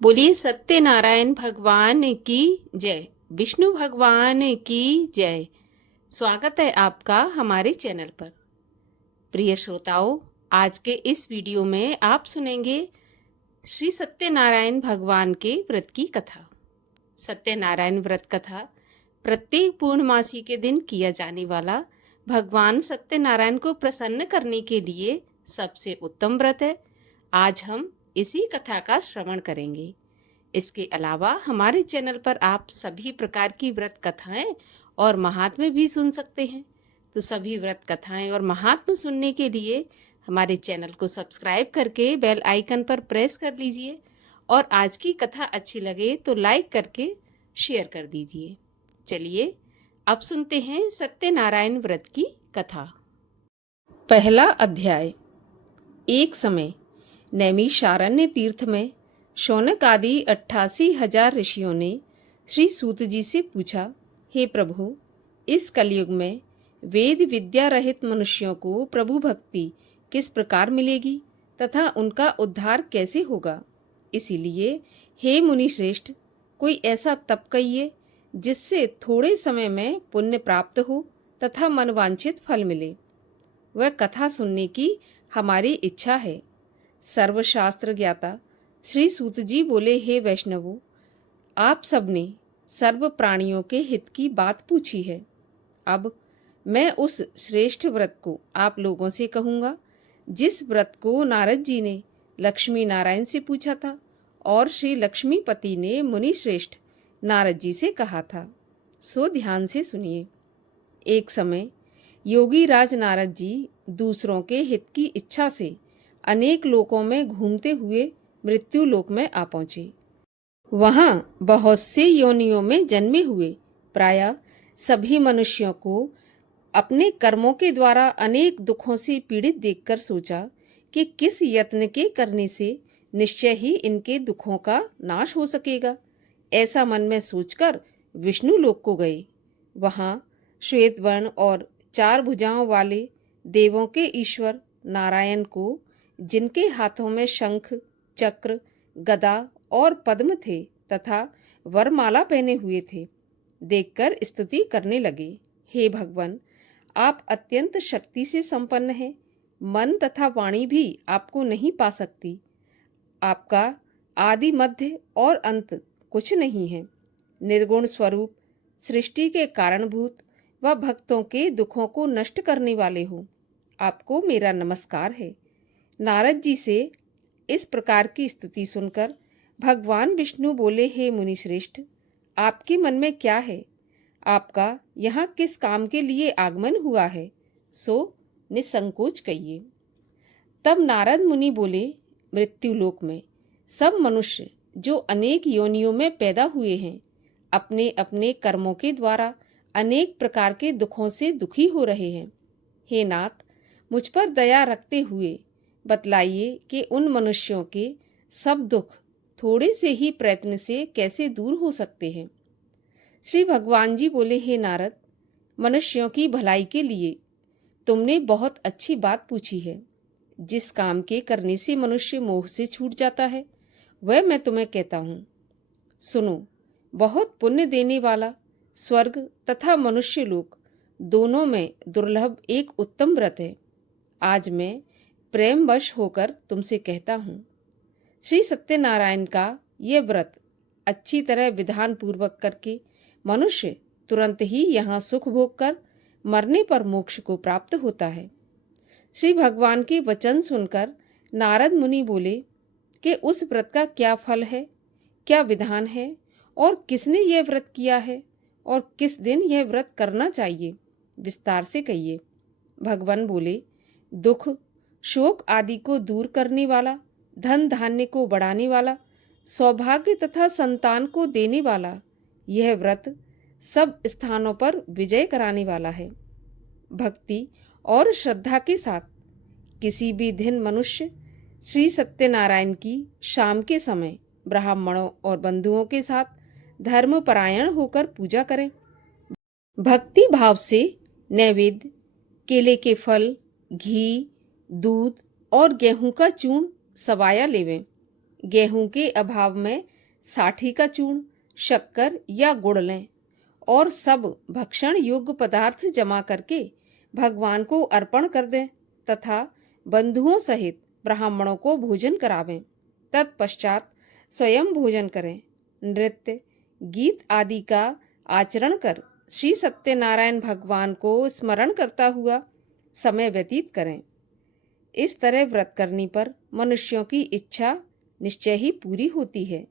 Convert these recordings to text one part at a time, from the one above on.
बोलिए सत्यनारायण भगवान की जय। विष्णु भगवान की जय। स्वागत है आपका हमारे चैनल पर। प्रिय श्रोताओं, आज के इस वीडियो में आप सुनेंगे श्री सत्यनारायण भगवान के व्रत की कथा। सत्यनारायण व्रत कथा प्रत्येक पूर्णमासी के दिन किया जाने वाला भगवान सत्यनारायण को प्रसन्न करने के लिए सबसे उत्तम व्रत है। आज हम इसी कथा का श्रवण करेंगे। इसके अलावा हमारे चैनल पर आप सभी प्रकार की व्रत कथाएं और महात्म्य भी सुन सकते हैं। तो सभी व्रत कथाएं और महात्म्य सुनने के लिए हमारे चैनल को सब्सक्राइब करके बेल आइकन पर प्रेस कर लीजिए और आज की कथा अच्छी लगे तो लाइक करके शेयर कर दीजिए। चलिए अब सुनते हैं सत्यनारायण व्रत की कथा। पहला अध्याय। एक समय नैमिषारण्य तीर्थ में शौनक आदि 88,000 ऋषियों ने श्री सूत जी से पूछा, हे प्रभु, इस कलयुग में वेद विद्या रहित मनुष्यों को प्रभु भक्ति किस प्रकार मिलेगी तथा उनका उद्धार कैसे होगा। इसीलिए हे मुनि श्रेष्ठ, कोई ऐसा तप कहिए जिससे थोड़े समय में पुण्य प्राप्त हो तथा मनवांछित फल मिले। वह कथा सुनने की हमारी इच्छा है। सर्वशास्त्र ज्ञाता श्री सूत जी बोले, हे वैष्णवों, आप सबने सर्व प्राणियों के हित की बात पूछी है। अब मैं उस श्रेष्ठ व्रत को आप लोगों से कहूँगा जिस व्रत को नारद जी ने लक्ष्मी नारायण से पूछा था और श्री लक्ष्मीपति ने मुनि श्रेष्ठ नारद जी से कहा था। सो ध्यान से सुनिए। एक समय योगी राज नारद जी दूसरों के हित की इच्छा से अनेक लोकों में घूमते हुए मृत्यु लोक में आ पहुंचे। वहां बहुत से योनियों में जन्मे हुए प्रायः सभी मनुष्यों को अपने कर्मों के द्वारा अनेक दुखों से पीड़ित देखकर सोचा कि किस यत्न के करने से निश्चय ही इनके दुखों का नाश हो सकेगा। ऐसा मन में सोचकर विष्णु लोक को गए। वहां श्वेत वर्ण और 4 भुजाओं वाले देवों के ईश्वर नारायण को, जिनके हाथों में शंख, चक्र, गदा और पद्म थे तथा वरमाला पहने हुए थे, देखकर स्तुति करने लगे। हे भगवान, आप अत्यंत शक्ति से संपन्न हैं। मन तथा वाणी भी आपको नहीं पा सकती। आपका आदि मध्य और अंत कुछ नहीं है। निर्गुण स्वरूप, सृष्टि के कारणभूत व भक्तों के दुखों को नष्ट करने वाले हो। आपको मेरा नमस्कार है। नारद जी से इस प्रकार की स्तुति सुनकर भगवान विष्णु बोले, हे मुनि श्रेष्ठ, आपके मन में क्या है? आपका यहाँ किस काम के लिए आगमन हुआ है? सो निसंकोच कहिए। तब नारद मुनि बोले, मृत्युलोक में सब मनुष्य जो अनेक योनियों में पैदा हुए हैं, अपने अपने कर्मों के द्वारा अनेक प्रकार के दुखों से दुखी हो रहे हैं। हे नाथ, मुझ पर दया रखते हुए बतलाइए कि उन मनुष्यों के सब दुख थोड़े से ही प्रयत्न से कैसे दूर हो सकते हैं। श्री भगवान जी बोले, हे नारद, मनुष्यों की भलाई के लिए तुमने बहुत अच्छी बात पूछी है। जिस काम के करने से मनुष्य मोह से छूट जाता है वह मैं तुम्हें कहता हूँ। सुनो, बहुत पुण्य देने वाला स्वर्ग तथा मनुष्य लोक दोनों में दुर्लभ एक उत्तम व्रत है। आज मैं प्रेमवश होकर तुमसे कहता हूँ। श्री सत्यनारायण का यह व्रत अच्छी तरह विधान पूर्वक करके मनुष्य तुरंत ही यहाँ सुख भोग कर मरने पर मोक्ष को प्राप्त होता है। श्री भगवान के वचन सुनकर नारद मुनि बोले कि उस व्रत का क्या फल है, क्या विधान है और किसने यह व्रत किया है और किस दिन यह व्रत करना चाहिए, विस्तार से कहिए। भगवान बोले, दुख शोक आदि को दूर करने वाला, धन धान्य को बढ़ाने वाला, सौभाग्य तथा संतान को देने वाला यह व्रत सब स्थानों पर विजय कराने वाला है। भक्ति और श्रद्धा के साथ किसी भी दिन मनुष्य श्री सत्यनारायण की शाम के समय ब्राह्मणों और बंधुओं के साथ धर्मपरायण होकर पूजा करें। भक्ति भाव से नैवेद्य, केले के फल, घी, दूध और गेहूं का चूर्ण सवाया लेवें। गेहूं के अभाव में साठी का चूर्ण, शक्कर या गुड़ लें और सब भक्षण योग्य पदार्थ जमा करके भगवान को अर्पण कर दें तथा बंधुओं सहित ब्राह्मणों को भोजन करावें। तत्पश्चात स्वयं भोजन करें। नृत्य, गीत आदि का आचरण कर श्री सत्यनारायण भगवान को स्मरण करता हुआ समय व्यतीत करें। इस तरह व्रत करने पर मनुष्यों की इच्छा निश्चय ही पूरी होती है।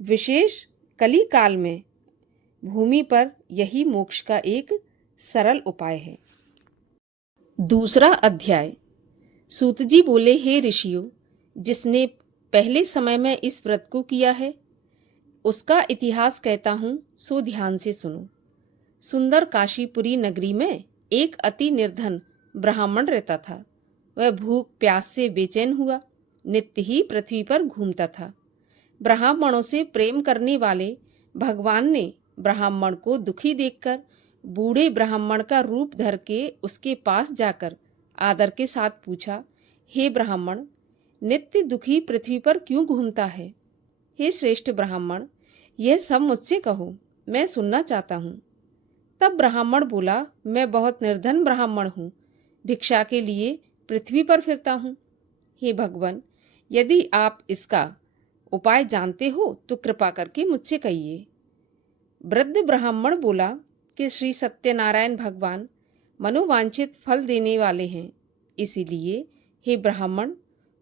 विशेष कली काल में भूमि पर यही मोक्ष का एक सरल उपाय है। दूसरा अध्याय। सूत जी बोले, हे ऋषियों, जिसने पहले समय में इस व्रत को किया है उसका इतिहास कहता हूँ, सो ध्यान से सुनो। सुंदर काशीपुरी नगरी में एक अति निर्धन ब्राह्मण रहता था। वह भूख प्यास से बेचैन हुआ नित्य ही पृथ्वी पर घूमता था। ब्राह्मणों से प्रेम करने वाले भगवान ने ब्राह्मण को दुखी देखकर बूढ़े ब्राह्मण का रूप धर के उसके पास जाकर आदर के साथ पूछा, हे ब्राह्मण, नित्य दुखी पृथ्वी पर क्यों घूमता है? हे श्रेष्ठ ब्राह्मण, यह सब मुझसे कहो, मैं सुनना चाहता हूँ। तब ब्राह्मण बोला, मैं बहुत निर्धन ब्राह्मण हूँ, भिक्षा के लिए पृथ्वी पर फिरता हूँ। हे भगवान, यदि आप इसका उपाय जानते हो तो कृपा करके मुझसे कहिए। वृद्ध ब्राह्मण बोला कि श्री सत्यनारायण भगवान मनोवांछित फल देने वाले हैं, इसीलिए हे ब्राह्मण,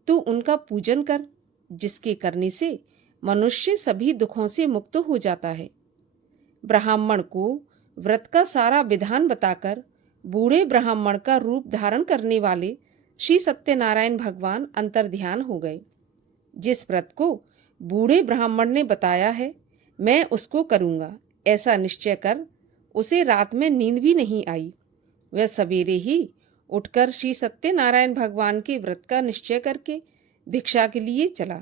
तू उनका पूजन कर, जिसके करने से मनुष्य सभी दुखों से मुक्त हो जाता है। ब्राह्मण को व्रत का सारा विधान बताकर बूढ़े ब्राह्मण का रूप धारण करने वाले श्री सत्यनारायण भगवान अंतर्ध्यान हो गए। जिस व्रत को बूढ़े ब्राह्मण ने बताया है मैं उसको करूँगा, ऐसा निश्चय कर उसे रात में नींद भी नहीं आई। वह सवेरे ही उठकर श्री सत्यनारायण भगवान के व्रत का निश्चय करके भिक्षा के लिए चला।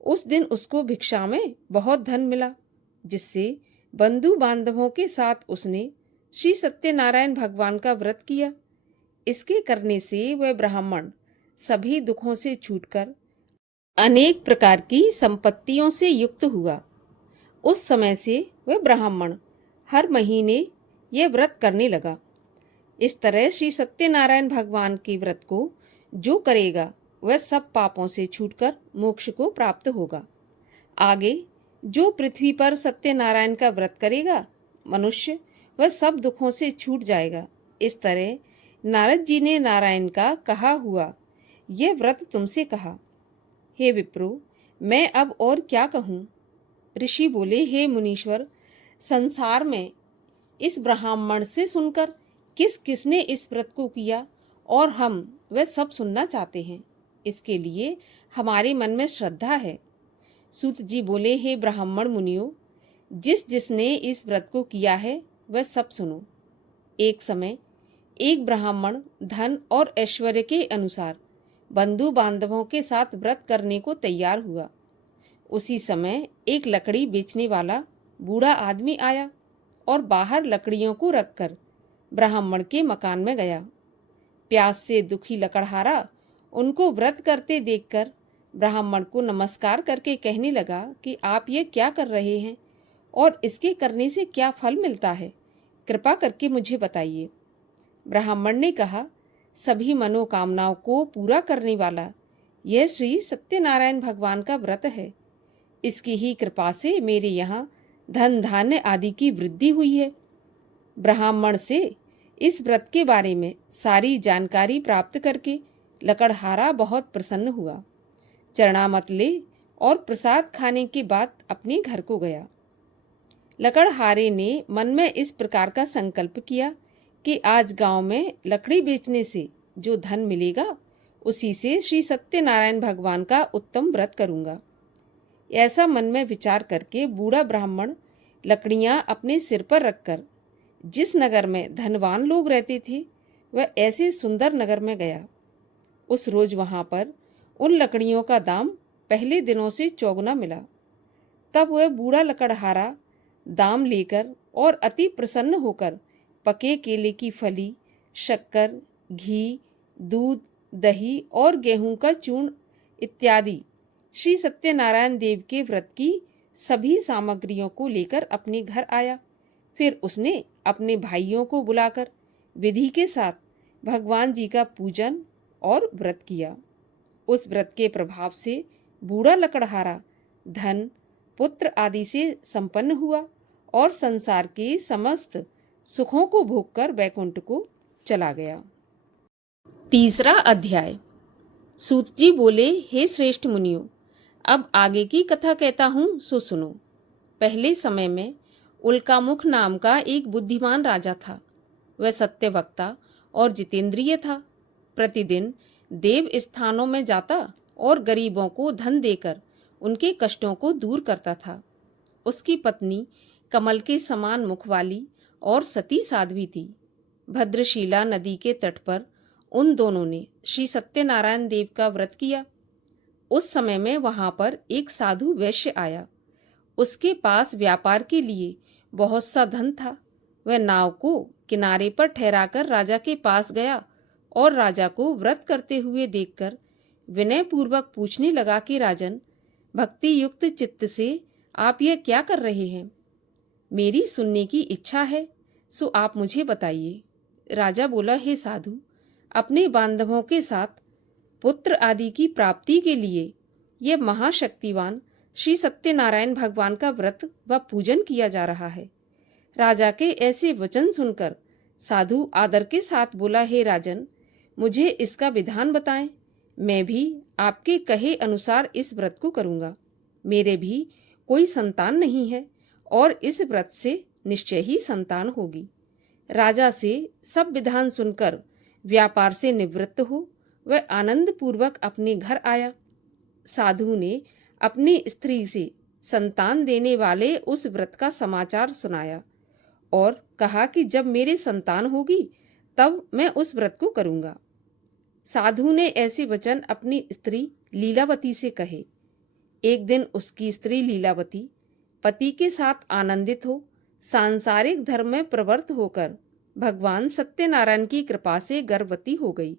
उस दिन उसको भिक्षा में बहुत धन मिला, जिससे बंधु बांधवों के साथ उसने श्री सत्यनारायण भगवान का व्रत किया। इसके करने से वह ब्राह्मण सभी दुखों से छूटकर अनेक प्रकार की संपत्तियों से युक्त हुआ। उस समय से वह ब्राह्मण हर महीने यह व्रत करने लगा। इस तरह श्री सत्यनारायण भगवान के व्रत को जो करेगा वह सब पापों से छूटकर मोक्ष को प्राप्त होगा। आगे जो पृथ्वी पर सत्यनारायण का व्रत करेगा मनुष्य, वह सब दुखों से छूट जाएगा। इस तरह नारद जी ने नारायण का कहा हुआ यह व्रत तुमसे कहा। हे विप्रो, मैं अब और क्या कहूँ? ऋषि बोले, हे मुनीश्वर, संसार में इस ब्राह्मण से सुनकर किस किसने इस व्रत को किया और हम वह सब सुनना चाहते हैं। इसके लिए हमारे मन में श्रद्धा है। सूत जी बोले, हे ब्राह्मण मुनियों, जिस जिसने इस व्रत को किया है वह सब सुनो। एक समय एक ब्राह्मण धन और ऐश्वर्य के अनुसार बंधु बांधवों के साथ व्रत करने को तैयार हुआ। उसी समय एक लकड़ी बेचने वाला बूढ़ा आदमी आया और बाहर लकड़ियों को रखकर ब्राह्मण के मकान में गया। प्यास से दुखी लकड़हारा उनको व्रत करते देखकर ब्राह्मण को नमस्कार करके कहने लगा कि आप ये क्या कर रहे हैं और इसके करने से क्या फल मिलता है, कृपा करके मुझे बताइए। ब्राह्मण ने कहा, सभी मनोकामनाओं को पूरा करने वाला यह श्री सत्यनारायण भगवान का व्रत है। इसकी ही कृपा से मेरे यहाँ धन धान्य आदि की वृद्धि हुई है। ब्राह्मण से इस व्रत के बारे में सारी जानकारी प्राप्त करके लकड़हारा बहुत प्रसन्न हुआ। चरणामत ले और प्रसाद खाने के बाद अपने घर को गया। लकड़हारे ने मन में इस प्रकार का संकल्प किया कि आज गांव में लकड़ी बेचने से जो धन मिलेगा उसी से श्री सत्यनारायण भगवान का उत्तम व्रत करूंगा। ऐसा मन में विचार करके बूढ़ा ब्राह्मण लकड़ियां अपने सिर पर रखकर जिस नगर में धनवान लोग रहते थे वह ऐसे सुंदर नगर में गया। उस रोज वहां पर उन लकड़ियों का दाम पहले दिनों से चौगुना मिला। तब वह बूढ़ा लकड़हारा दाम लेकर और अति प्रसन्न होकर पके केले की फली, शक्कर, घी, दूध, दही और गेहूं का चूर्ण इत्यादि श्री सत्यनारायण देव के व्रत की सभी सामग्रियों को लेकर अपने घर आया। फिर उसने अपने भाइयों को बुलाकर विधि के साथ भगवान जी का पूजन और व्रत किया। उस व्रत के प्रभाव से बूढ़ा लकड़हारा धन, पुत्र आदि से संपन्न हुआ और संसार के समस्त सुखों को भोगकर वैकुंठ को चला गया। तीसरा अध्याय। सूत जी बोले, हे श्रेष्ठ मुनियों, अब आगे की कथा कहता हूँ, सो सुनो। पहले समय में उल्कामुख नाम का एक बुद्धिमान राजा था। वह सत्यवक्ता और जितेंद्रिय था। प्रतिदिन देव स्थानों में जाता और गरीबों को धन देकर उनके कष्टों को दूर करता था। उसकी पत्नी कमल के समान मुख वाली और सती साध्वी थी। भद्रशिला नदी के तट पर उन दोनों ने श्री सत्यनारायण देव का व्रत किया। उस समय में वहां पर एक साधु वैश्य आया। उसके पास व्यापार के लिए बहुत सा धन था। वह नाव को किनारे पर ठहराकर राजा के पास गया और राजा को व्रत करते हुए देखकर विनय पूर्वक पूछने लगा कि राजन, भक्ति युक्त चित्त से आप यह क्या कर रहे हैं? मेरी सुनने की इच्छा है, सो आप मुझे बताइए। राजा बोला, हे साधु, अपने बांधवों के साथ पुत्र आदि की प्राप्ति के लिए यह महाशक्तिवान श्री सत्यनारायण भगवान का व्रत व पूजन किया जा रहा है। राजा के ऐसे वचन सुनकर साधु आदर के साथ बोला, हे राजन, मुझे इसका विधान बताएं। मैं भी आपके कहे अनुसार इस व्रत को करूंगा। मेरे भी कोई संतान नहीं है और इस व्रत से निश्चय ही संतान होगी। राजा से सब विधान सुनकर व्यापार से निवृत्त हो वह आनंद पूर्वक अपने घर आया। साधु ने अपनी स्त्री से संतान देने वाले उस व्रत का समाचार सुनाया और कहा कि जब मेरे संतान होगी तब मैं उस व्रत को करूंगा। साधु ने ऐसे वचन अपनी स्त्री लीलावती से कहे। एक दिन उसकी स्त्री लीलावती पति के साथ आनंदित हो सांसारिक धर्म में प्रवृत्त होकर भगवान सत्यनारायण की कृपा से गर्भवती हो गई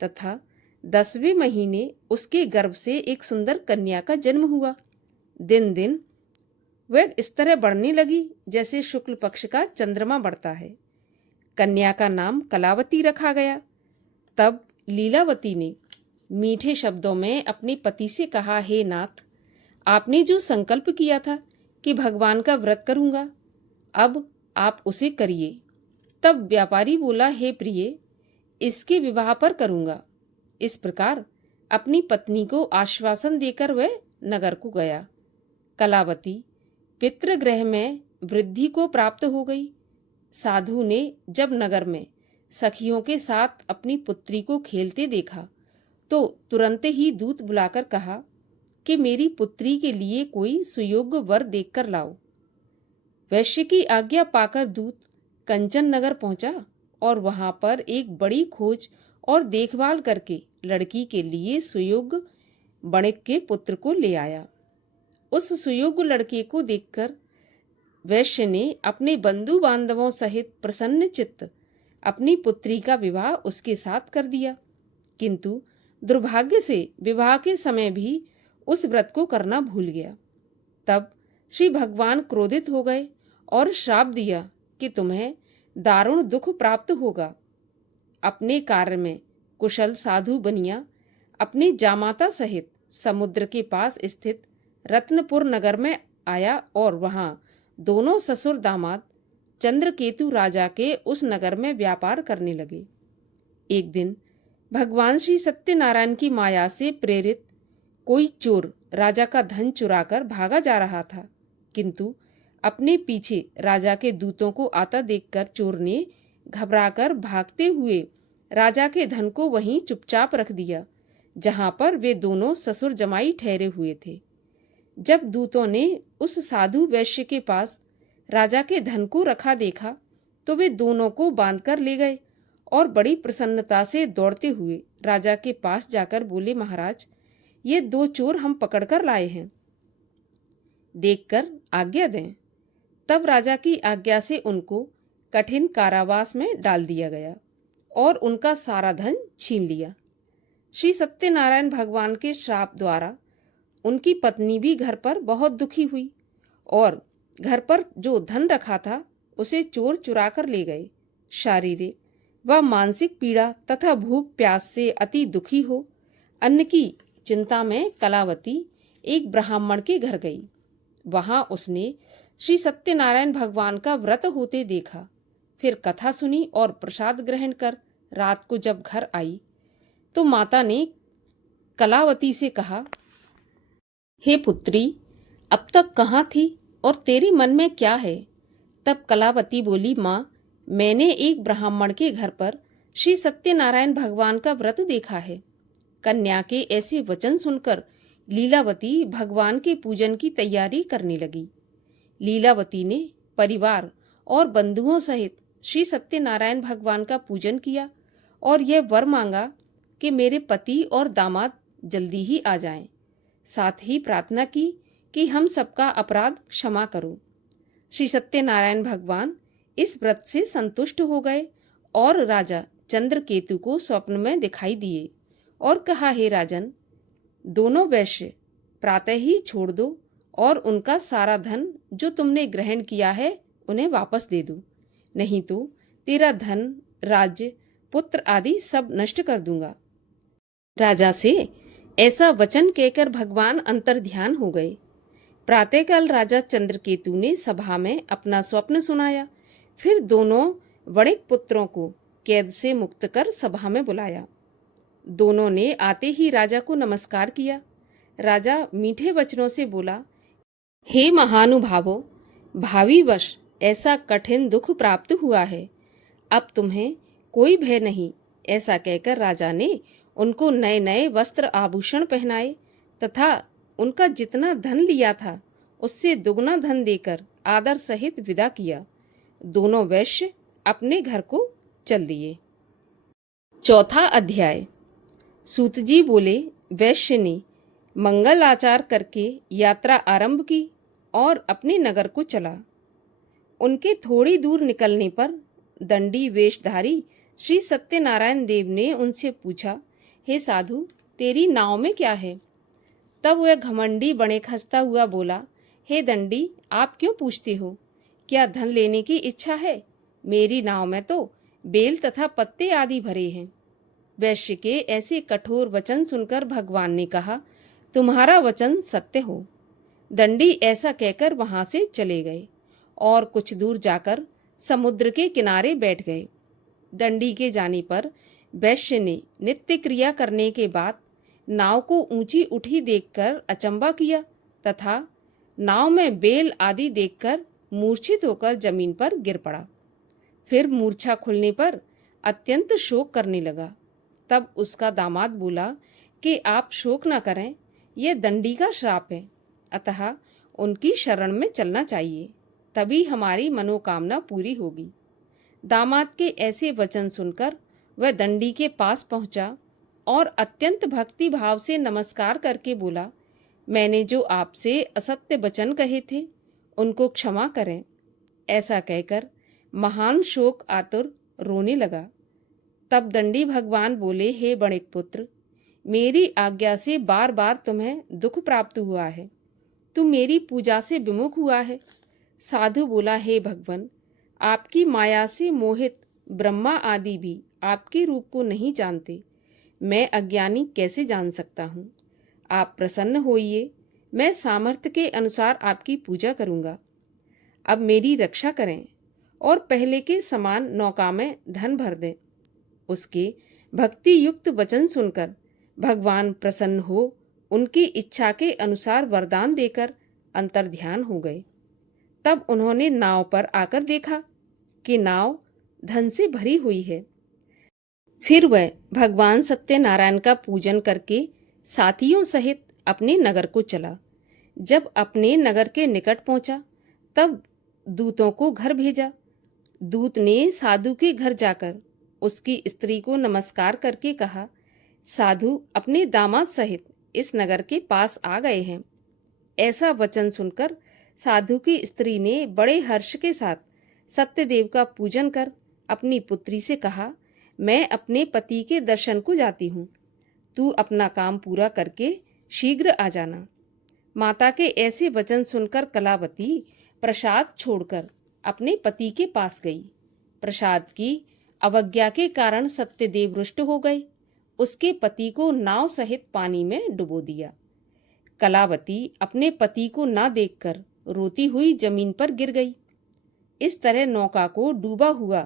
तथा 10वें महीने उसके गर्भ से एक सुंदर कन्या का जन्म हुआ। दिन दिन वह इस तरह बढ़ने लगी जैसे शुक्ल पक्ष का चंद्रमा बढ़ता है। कन्या का नाम कलावती रखा गया। तब लीलावती ने मीठे शब्दों में अपने पति से कहा, हे नाथ, आपने जो संकल्प किया था कि भगवान का व्रत करूंगा, अब आप उसे करिए। तब व्यापारी बोला, हे प्रिय, इसके विवाह पर करूंगा। इस प्रकार अपनी पत्नी को आश्वासन देकर वह नगर को गया। कलावती पितृगृह में वृद्धि को प्राप्त हो गई। साधु ने जब नगर में सखियों के साथ अपनी पुत्री को खेलते देखा तो तुरंत ही दूत बुलाकर कहा कि मेरी पुत्री के लिए कोई सुयोग्य वर देखकर लाओ। वैश्य की आज्ञा पाकर दूत कंचन नगर पहुंचा और वहां पर एक बड़ी खोज और देखभाल करके लड़की के लिए सुयोग्य वणिक के पुत्र को ले आया। उस सुयोग्य लड़के को देखकर वैश्य ने अपने बंधु बांधवों सहित प्रसन्न चित्त अपनी पुत्री का विवाह उसके साथ कर दिया। किंतु दुर्भाग्य से विवाह के समय भी उस व्रत को करना भूल गया। तब श्री भगवान क्रोधित हो गए और श्राप दिया कि तुम्हें दारुण दुख प्राप्त होगा। अपने कार्य में कुशल साधु बनिया अपने जामाता सहित समुद्र के पास स्थित रत्नपुर नगर में आया और वहां दोनों ससुर दामाद चंद्रकेतु राजा के उस नगर में व्यापार करने लगे। एक दिन भगवान श्री सत्यनारायण की माया से प्रेरित कोई चोर राजा का धन चुराकर भागा जा रहा था, किंतु अपने पीछे राजा के दूतों को आता देखकर चोर ने घबराकर भागते हुए राजा के धन को वहीं चुपचाप रख दिया जहां पर वे दोनों ससुर जमाई ठहरे हुए थे। जब दूतों ने उस साधु वैश्य के पास राजा के धन को रखा देखा तो वे दोनों को बांधकर ले गए और बड़ी प्रसन्नता से दौड़ते हुए राजा के पास जाकर बोले, महाराज, ये 2 चोर हम पकड़कर लाए हैं, देखकर आज्ञा दें। तब राजा की आज्ञा से उनको कठिन कारावास में डाल दिया गया और उनका सारा धन छीन लिया। श्री सत्यनारायण भगवान के श्राप द्वारा उनकी पत्नी भी घर पर बहुत दुखी हुई और घर पर जो धन रखा था उसे चोर चुरा कर ले गए। शारीरिक व मानसिक पीड़ा तथा भूख प्यास से अति दुखी हो अन्न की चिंता में कलावती एक ब्राह्मण के घर गई। वहां उसने श्री सत्यनारायण भगवान का व्रत होते देखा। फिर कथा सुनी और प्रसाद ग्रहण कर रात को जब घर आई तो माता ने कलावती से कहा, हे पुत्री, अब तक कहाँ थी और तेरे मन में क्या है? तब कलावती बोली, माँ, मैंने एक ब्राह्मण के घर पर श्री सत्यनारायण भगवान का व्रत देखा है। कन्या के ऐसे वचन सुनकर लीलावती भगवान के पूजन की तैयारी करने लगी। लीलावती ने परिवार और बंधुओं सहित श्री सत्यनारायण भगवान का पूजन किया और यह वर मांगा कि मेरे पति और दामाद जल्दी ही आ जाएं। साथ ही प्रार्थना की कि हम सबका अपराध क्षमा करो। श्री सत्यनारायण भगवान इस व्रत से संतुष्ट हो गए और राजा चंद्रकेतु को स्वप्न में दिखाई दिए और कहा, हे राजन, दोनों वैश्य प्रातः ही छोड़ दो और उनका सारा धन जो तुमने ग्रहण किया है उन्हें वापस दे दो, नहीं तो तेरा धन, राज्य, पुत्र आदि सब नष्ट कर दूंगा। राजा से ऐसा वचन कहकर भगवान अंतर्ध्यान हो गए। प्रातःकाल राजा चंद्रकेतु ने सभा में अपना स्वप्न सुनाया। फिर दोनों वणिक पुत्रों को कैद से मुक्त कर सभा में बुलाया। दोनों ने आते ही राजा को नमस्कार किया। राजा मीठे वचनों से बोला, हे महानुभावों, भावीवश ऐसा कठिन दुख प्राप्त हुआ है, अब तुम्हें कोई भय नहीं। ऐसा कहकर राजा ने उनको नए नए वस्त्र आभूषण पहनाए तथा उनका जितना धन लिया था उससे दुगना धन देकर आदर सहित विदा किया। दोनों वैश्य अपने घर को चल दिए। चौथा अध्याय। सूत जी बोले, वैश्य ने मंगल आचार करके यात्रा आरंभ की और अपने नगर को चला। उनके थोड़ी दूर निकलने पर दंडी वेशधारी श्री सत्यनारायण देव ने उनसे पूछा, हे साधु, तेरी नाव में क्या है? तब वह घमंडी बने खसता हुआ बोला, हे दंडी, आप क्यों पूछते हो? क्या धन लेने की इच्छा है? मेरी नाव में तो बेल तथा पत्ते आदि भरे हैं। वैश्य के ऐसे कठोर वचन सुनकर भगवान ने कहा, तुम्हारा वचन सत्य हो। दंडी ऐसा कहकर वहां से चले गए और कुछ दूर जाकर समुद्र के किनारे बैठ गए। दंडी के जाने पर वैश्य ने नित्य क्रिया करने के बाद नाव को ऊंची उठी देखकर अचंबा किया तथा नाव में बेल आदि देखकर मूर्छित होकर जमीन पर गिर पड़ा। फिर मूर्छा खुलने पर अत्यंत शोक करने लगा। तब उसका दामाद बोला कि आप शोक न करें, यह दंडी का श्राप है, अतः उनकी शरण में चलना चाहिए, तभी हमारी मनोकामना पूरी होगी। दामाद के ऐसे वचन सुनकर वह दंडी के पास पहुंचा और अत्यंत भक्ति भाव से नमस्कार करके बोला, मैंने जो आपसे असत्य वचन कहे थे उनको क्षमा करें। ऐसा कहकर महान शोक आतुर रोने लगा। तब दंडी भगवान बोले, हे बणिक पुत्र, मेरी आज्ञा से बार बार तुम्हें दुख प्राप्त हुआ है, तू मेरी पूजा से विमुख हुआ है। साधु बोला, हे भगवान, आपकी माया से मोहित ब्रह्मा आदि भी आपके रूप को नहीं जानते, मैं अज्ञानी कैसे जान सकता हूँ? आप प्रसन्न होइए, मैं सामर्थ्य के अनुसार आपकी पूजा करूँगा। अब मेरी रक्षा करें और पहले के समान नौका में धन भर दें। उसके भक्ति युक्त वचन सुनकर भगवान प्रसन्न हो उनकी इच्छा के अनुसार वरदान देकर अंतर्ध्यान हो गए। तब उन्होंने नाव पर आकर देखा कि नाव धन से भरी हुई है। फिर वह भगवान सत्यनारायण का पूजन करके साथियों सहित अपने नगर को चला। जब अपने नगर के निकट पहुंचा तब दूतों को घर भेजा। दूत ने साधु के घर जाकर उसकी स्त्री को नमस्कार करके कहा, साधु अपने दामाद सहित इस नगर के पास आ गए हैं। ऐसा वचन सुनकर साधु की स्त्री ने बड़े हर्ष के साथ सत्यदेव का पूजन कर अपनी पुत्री से कहा, मैं अपने पति के दर्शन को जाती हूँ, तू अपना काम पूरा करके शीघ्र आ जाना। माता के ऐसे वचन सुनकर कलावती प्रसाद छोड़कर अपने पति के पास गई। प्रसाद की अवज्ञा के कारण सत्यदेव रुष्ट हो गए। उसके पति को नाव सहित पानी में डुबो दिया। कलावती अपने पति को ना देखकर रोती हुई जमीन पर गिर गई। इस तरह नौका को डूबा हुआ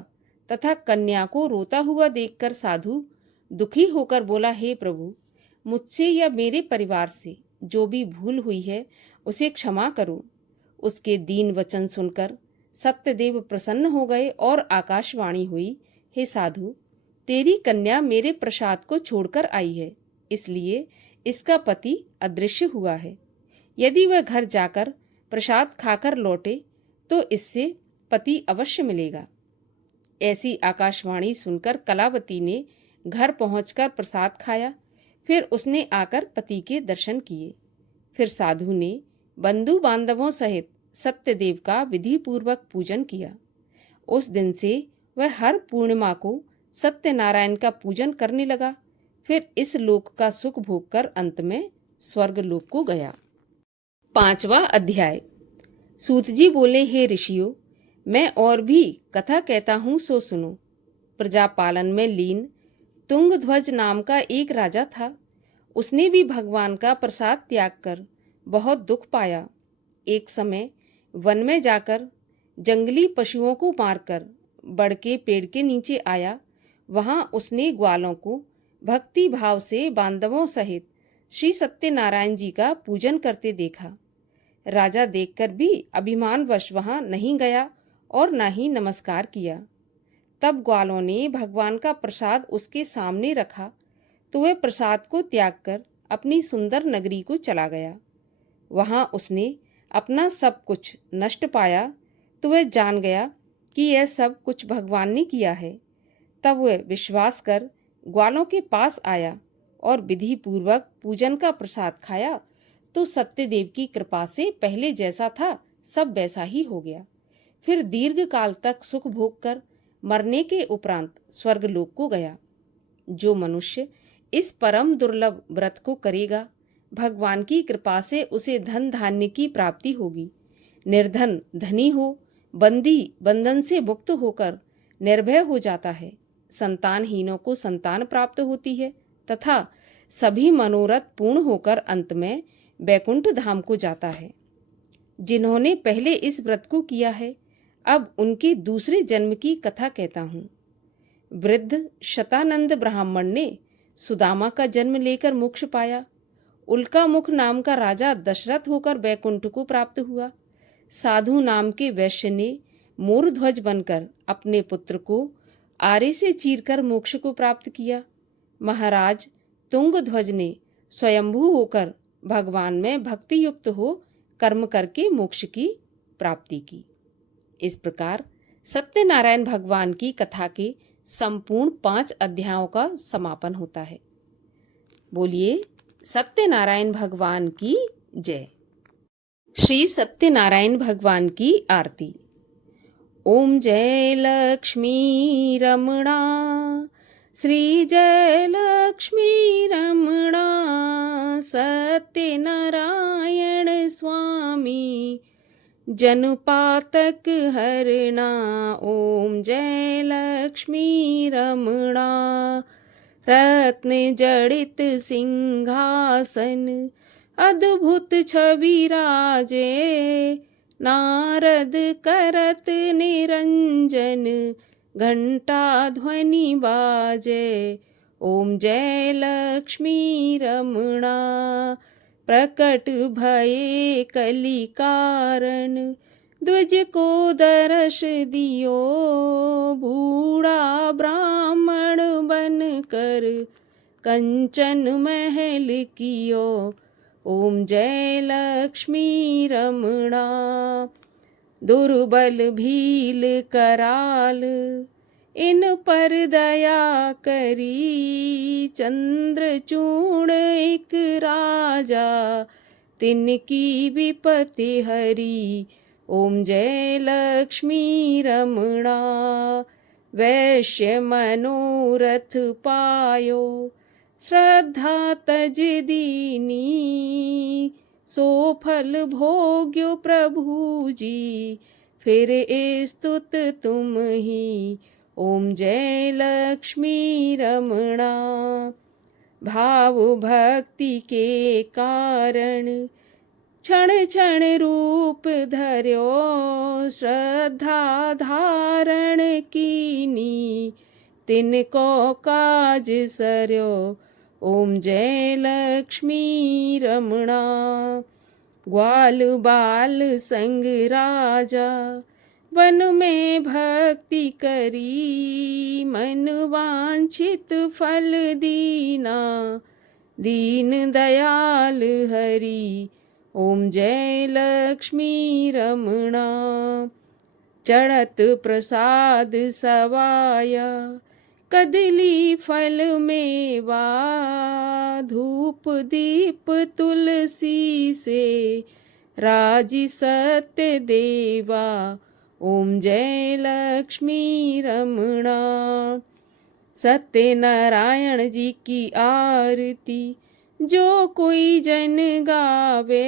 तथा कन्या को रोता हुआ देखकर साधु दुखी होकर बोला, हे प्रभु, मुझसे या मेरे परिवार से जो भी भूल हुई है उसे क्षमा करो। उसके दीन वचन सुनकर सत्यदेव प्रसन्न हो गए और आकाशवाणी हुई, हे साधु, तेरी कन्या मेरे प्रसाद को छोड़कर आई है, इसलिए इसका पति अदृश्य हुआ है। यदि वह घर जाकर प्रसाद खाकर लौटे तो इससे पति अवश्य मिलेगा। ऐसी आकाशवाणी सुनकर कलावती ने घर पहुंचकर प्रसाद खाया। फिर उसने आकर पति के दर्शन किए। फिर साधु ने बंधु बांधवों सहित सत्यदेव का विधि पूर्वक पूजन किया। उस दिन से वह हर पूर्णिमा को सत्यनारायण का पूजन करने लगा। फिर इस लोक का सुख भोगकर अंत में स्वर्ग लोक को गया। 5वां अध्याय। सूत जी बोले, हे ऋषियों, मैं और भी कथा कहता हूँ, सो सुनो। प्रजा पालन में लीन तुंगध्वज नाम का एक राजा था। उसने भी भगवान का प्रसाद त्याग कर बहुत दुख पाया। एक समय वन में जाकर जंगली पशुओं को मारकर बड़ के पेड़ के नीचे आया। वहां उसने ग्वालों को भक्ति भाव से बांधवों सहित श्री सत्यनारायण जी का पूजन करते देखा। राजा देखकर भी अभिमानवश वहां नहीं गया और न ही नमस्कार किया। तब ग्वालों ने भगवान का प्रसाद उसके सामने रखा तो वह प्रसाद को त्याग कर अपनी सुंदर नगरी को चला गया। वहां उसने अपना सब कुछ नष्ट पाया तो वह जान गया कि यह सब कुछ भगवान ने किया है। तब वह विश्वास कर ग्वालों के पास आया और विधि पूर्वक पूजन का प्रसाद खाया तो सत्यदेव की कृपा से पहले जैसा था सब वैसा ही हो गया। फिर दीर्घ काल तक सुख भोग कर मरने के उपरांत स्वर्गलोक को गया। जो मनुष्य इस परम दुर्लभ व्रत को करेगा, भगवान की कृपा से उसे धन धान्य की प्राप्ति होगी। निर्धन धनी हो, बंदी बंधन से मुक्त होकर निर्भय हो जाता है। संतानहीनों को संतान प्राप्त होती है तथा सभी मनोरथ पूर्ण होकर अंत में वैकुंठ धाम को जाता है। जिन्होंने पहले इस व्रत को किया है, अब उनके दूसरे जन्म की कथा कहता हूँ। वृद्ध शतानंद ब्राह्मण ने सुदामा का जन्म लेकर मोक्ष पाया। उल्का मुख नाम का राजा दशरथ होकर वैकुंठ को प्राप्त हुआ। साधु नाम के वैश्य ने मोरध्वज बनकर अपने पुत्र को आरे से चीरकर मोक्ष को प्राप्त किया। महाराज तुंगध्वज ने स्वयंभू होकर भगवान में भक्ति युक्त हो कर्म करके मोक्ष की प्राप्ति की। इस प्रकार सत्यनारायण भगवान की कथा के संपूर्ण 5 अध्यायों का समापन होता है। बोलिए सत्यनारायण भगवान की जय। श्री सत्यनारायण भगवान की आरती। ओम जय लक्ष्मी रमणा, श्री जय लक्ष्मी रमणा, सत्यनारायण स्वामी जनपातक हरणा। ओम जय लक्ष्मी रमणा, रत्न जड़ित सिंहासन अद्भुत छवि राजे, नारद करत निरंजन घंटा ध्वनि बाजे। ओम जय लक्ष्मी रमणा, प्रकट भये कलि कारण, द्विज को दर्श दियो, बूढ़ा ब्राह्मण बन कर कंचन महल कियो। ओम जय लक्ष्मी रमणा, दुर्बल भील कराल इन पर दया करी, चंद्रचूड़ एक राजा तिनकी विपत्ति हरी। ओम जय लक्ष्मी रमणा, वैश्य मनोरथ पायो, श्रद्धा तज दीनी, सो फल भोग्यो प्रभु जी, फिर स्तुत तुम ही। ओम जय लक्ष्मी रमणा। भाव भक्ति के कारण क्षण क्षण रूप धर्यो, श्रद्धा धारण कीनी, तिनको काज सर्यो। ओम जय लक्ष्मी रमणा। ग्वाल बाल संग राजा, वन में भक्ति करी, मन वांछित फल दीना, दीन दयाल हरि। ओम जय लक्ष्मी रमणा। चढ़त प्रसाद सवाया, कदली फल मेवा, धूप दीप तुलसी से, राजी सत्य देवा। ओम जय लक्ष्मी रमणा। सत्यनारायण जी की आरती जो कोई जन गावे,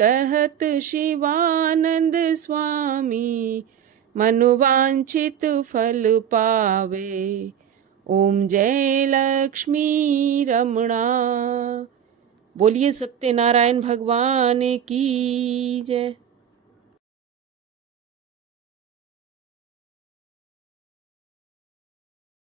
कहत शिवानंद स्वामी, मनोवांछित फल पावे। ओम जय लक्ष्मी रमणा। बोलिए सत्यनारायण भगवान की जय।